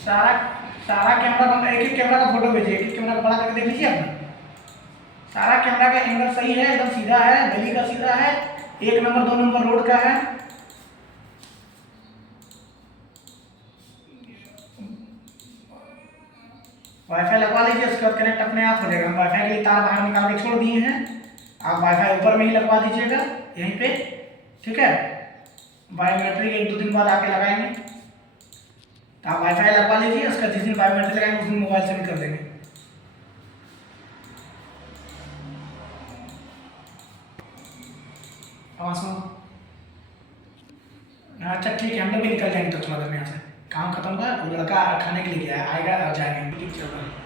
सारा सारा कैमरा का एक एक कैमरा का फोटो भेजिए, एक एक कैमरा का बड़ा करके देख लीजिए आपने। सारा कैमरा का एंगल सही है, एकदम सीधा है, गली का सीधा है, 1 नंबर 2 नंबर रोड का है। वाईफाई लगवा लीजिए, उसके बाद कनेक्ट अपने आप हो जाएगा। हम वाईफाई के लिए तार बाहर निकाल के छोड़ दिए हैं, आप वाईफाई ऊपर में ही लगवा दीजिएगा यहीं पे, ठीक है। बायोमेट्रिक 1-2 दिन बाद आके लगाएंगे, तो आप वाईफाई लगवा लीजिए, उसका जिस दिन बायोमेट्रिक लगाएंगे उस दिन मोबाइल से भी कर देंगे। अच्छा ठीक है, हम लोग भी निकल जाएंगे तो थोड़ा देर में यहाँ से, काम खत्म हुआ, वो लड़का खाने के लिए गया है, आएगा और जाएंगे, ठीक चल रहा है।